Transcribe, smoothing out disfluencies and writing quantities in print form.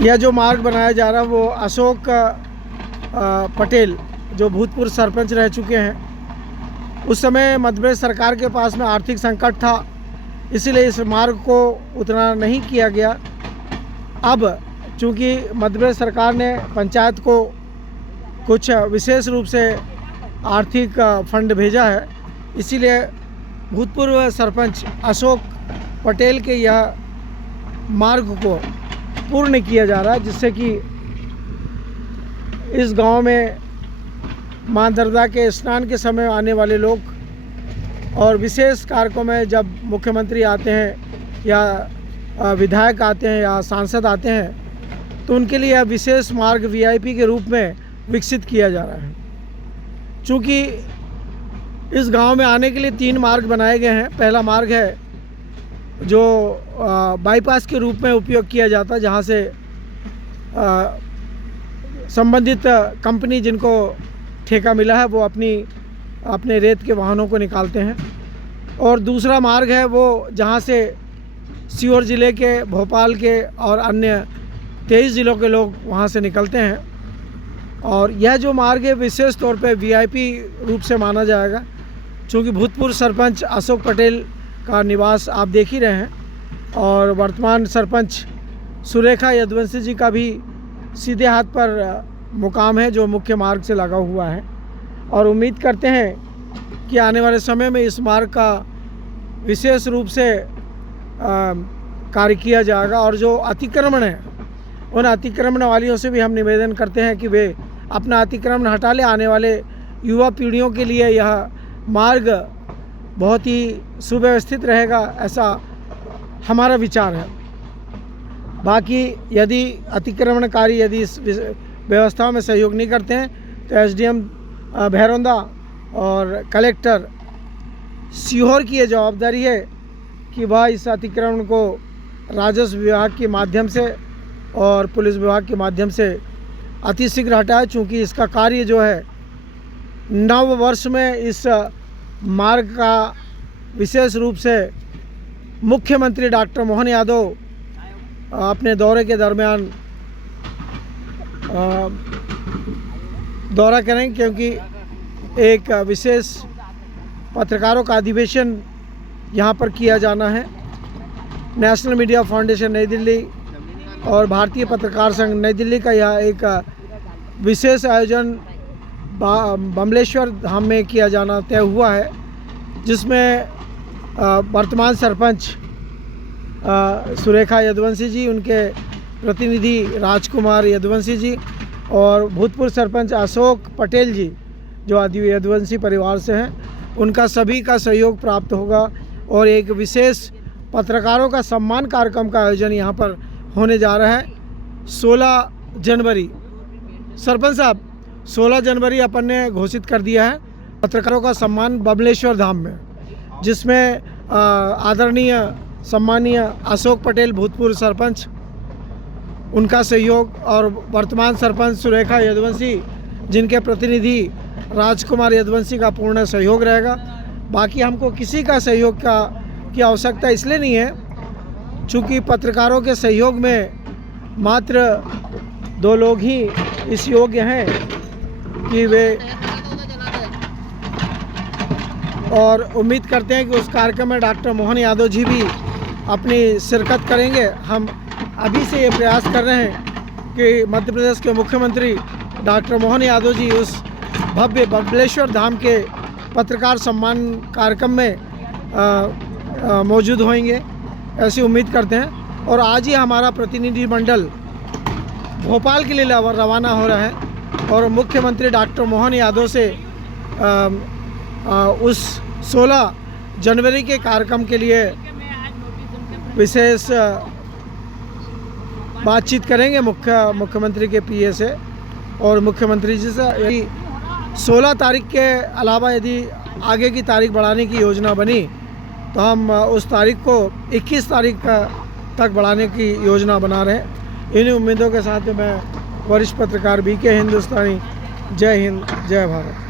यह जो मार्ग बनाया जा रहा है वो अशोक पटेल जो भूतपूर्व सरपंच रह चुके हैं, उस समय मध्य प्रदेश सरकार के पास में आर्थिक संकट था, इसीलिए इस मार्ग को उतना नहीं किया गया। अब चूँकि मध्य प्रदेश सरकार ने पंचायत को कुछ विशेष रूप से आर्थिक फंड भेजा है, इसीलिए भूतपूर्व सरपंच अशोक पटेल के यह मार्ग को पूर्ण किया जा रहा है, जिससे कि इस गांव में मां दरदा के स्नान के समय आने वाले लोग और विशेष कार्यक्रमों में जब मुख्यमंत्री आते हैं या विधायक आते हैं या सांसद आते हैं तो उनके लिए यह विशेष मार्ग वीआईपी के रूप में विकसित किया जा रहा है। चूँकि इस गांव में आने के लिए 3 मार्ग बनाए गए हैं। पहला मार्ग है जो बाईपास के रूप में उपयोग किया जाता है, जहां से संबंधित कंपनी जिनको ठेका मिला है वो अपने रेत के वाहनों को निकालते हैं। और दूसरा मार्ग है वो जहां से सीहोर ज़िले के, भोपाल के और अन्य 23 ज़िलों के लोग वहां से निकलते हैं। और यह जो मार्ग है विशेष तौर पे वीआईपी रूप से माना जाएगा, क्योंकि भूतपूर्व सरपंच अशोक पटेल का निवास आप देख ही रहे हैं और वर्तमान सरपंच सुरेखा यदुवंशी जी का भी सीधे हाथ पर मुकाम है जो मुख्य मार्ग से लगा हुआ है। और उम्मीद करते हैं कि आने वाले समय में इस मार्ग का विशेष रूप से कार्य किया जाएगा। और जो अतिक्रमण है उन अतिक्रमण वालियों से भी हम निवेदन करते हैं कि वे अपना अतिक्रमण हटा ले। आने वाले युवा पीढ़ियों के लिए यह मार्ग बहुत ही सुव्यवस्थित रहेगा, ऐसा हमारा विचार है। बाकी यदि अतिक्रमणकारी यदि इस व्यवस्था में सहयोग नहीं करते हैं तो एसडीएम भैरौंदा और कलेक्टर सीहोर की ये जवाबदारी है कि वह इस अतिक्रमण को राजस्व विभाग के माध्यम से और पुलिस विभाग के माध्यम से अतिशीघ्र हटाए। चूँकि इसका कार्य जो है नव वर्ष में इस मार्ग का विशेष रूप से मुख्यमंत्री डॉक्टर मोहन यादव अपने दौरे के दरमियान दौरा करेंगे, क्योंकि एक विशेष पत्रकारों का अधिवेशन यहाँ पर किया जाना है। नेशनल मीडिया फाउंडेशन नई दिल्ली और भारतीय पत्रकार संघ नई दिल्ली का यह एक विशेष आयोजन बमलेश्वर धाम में किया जाना तय हुआ है, जिसमें वर्तमान सरपंच सुरेखा यदुवंशी जी, उनके प्रतिनिधि राजकुमार यदुवंशी जी और भूतपूर्व सरपंच अशोक पटेल जी जो यदुवंशी परिवार से हैं, उनका सभी का सहयोग प्राप्त होगा। और एक विशेष पत्रकारों का सम्मान कार्यक्रम का आयोजन यहाँ पर होने जा रहा है 16 जनवरी। सरपंच साहब, 16 जनवरी अपन ने घोषित कर दिया है पत्रकारों का सम्मान बमलेश्वर धाम में, जिसमें आदरणीय सम्मानीय अशोक पटेल भूतपूर्व सरपंच, उनका सहयोग और वर्तमान सरपंच सुरेखा यदुवंशी जिनके प्रतिनिधि राजकुमार यदुवंशी का पूर्ण सहयोग रहेगा। बाकी हमको किसी का सहयोग की आवश्यकता इसलिए नहीं है चूँकि पत्रकारों के सहयोग में मात्र 2 लोग ही इस योग्य हैं कि वे, और उम्मीद करते हैं कि उस कार्यक्रम में डॉक्टर मोहन यादव जी भी अपनी शिरकत करेंगे। हम अभी से ये प्रयास कर रहे हैं कि मध्य प्रदेश के मुख्यमंत्री डॉक्टर मोहन यादव जी उस भव्य बमलेश्वर धाम के पत्रकार सम्मान कार्यक्रम में मौजूद होंगे, ऐसी उम्मीद करते हैं। और आज ही हमारा प्रतिनिधिमंडल भोपाल के लिए रवाना हो रहा है और मुख्यमंत्री डॉक्टर मोहन यादव से उस 16 जनवरी के कार्यक्रम के लिए विशेष बातचीत करेंगे मुख्यमंत्री के पीए से और मुख्यमंत्री जी से। यदि 16 तारीख के अलावा यदि आगे की तारीख बढ़ाने की योजना बनी तो हम उस तारीख को 21 तारीख तक बढ़ाने की योजना बना रहे हैं। इन्हीं उम्मीदों के साथ मैं वरिष्ठ पत्रकार बीके हिंदुस्तानी, जय हिंद, जय भारत।